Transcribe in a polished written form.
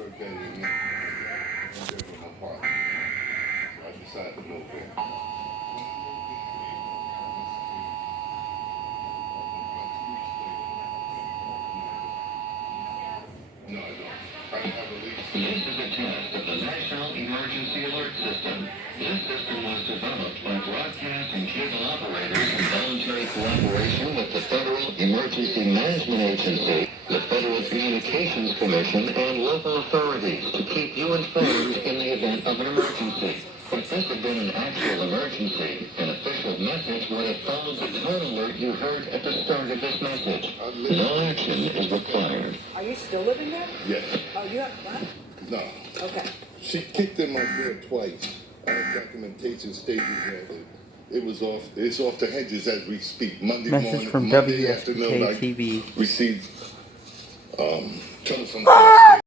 drug daddy and I'm there with my partner. So I decided to move in. No, I don't. I have a lease. This is a test of the National Emergency Alert System. This system was developed by broadcast and cable operators in voluntary cooperation with the Federal Emergency Management Agency, the Federal Communications Commission, and local authorities to keep you informed in the event of an emergency. If this had been an actual emergency, an official message would have followed the tone alert you heard at the start of this message. No action is required. Are you still living there? Yes. Oh, you have what? No. Okay. She kicked in my door twice. I have documentation stating that it was off. It's off the hedges as we speak. Monday Message morning, from Monday afternoon, WSK TV. I received telephone calls